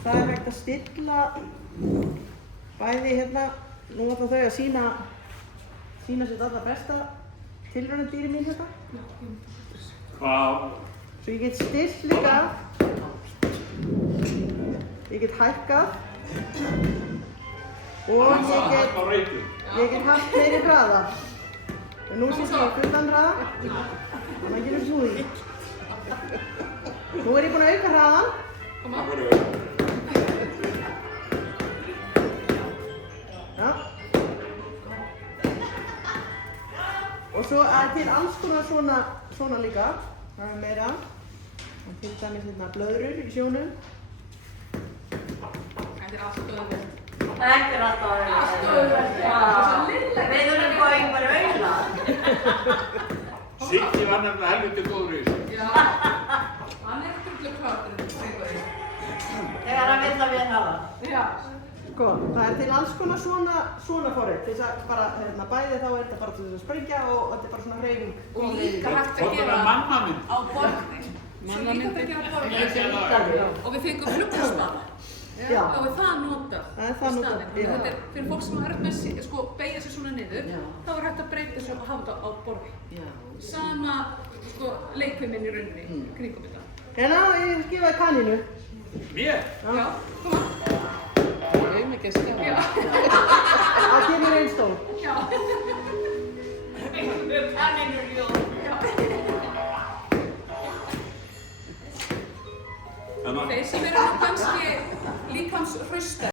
Það hægt að stilla bæði hérna, nú ætla þau að sýna sitt allra besta tilraunadýri mín hérna. Hvað? Svo ég get stillt líka, ég get hækkað og ég get haft meiri hraða. En nú sýst ég fullan hraða, þannig að gerum svo því. Nú ég búin að auka hraðan. Já. Og svo er til alls konar svona líka. Það er meira. Og til dæmis hérna blöðrur í sjónum. Þetta er allt auðvelt. Þetta er alltaf auðvelt. Við þurfum bara einhver auðla. Siggi var nefnilega helviti góður í þessu. Já. Hann er drullu klártur, Sigurður. Þegar hann vill að við hafa. Já. Sko, það er til alls konar svona forrit. Þess að bara, hérna, bæði þá er þetta bara til þess að sprengja og þetta er bara svona hreyfing. Og líka hægt að gera á borðni. Svo líka hægt að gera á borðni. Og við fengum fluguspaða. Já. Og við það notað Það er það notað, í staðinn. Þetta er fyrir fólk sem har með sko beygja sig svona niður, þá er hægt að breyta þessu og hafa þetta á borði. Sama sko leikfiminn í rauninni kringum þetta. Hérna, ég gefa þér kanínu. Mér? Já, koma. Það er mikið skemmt. Já. Það kemur einn stól. Já.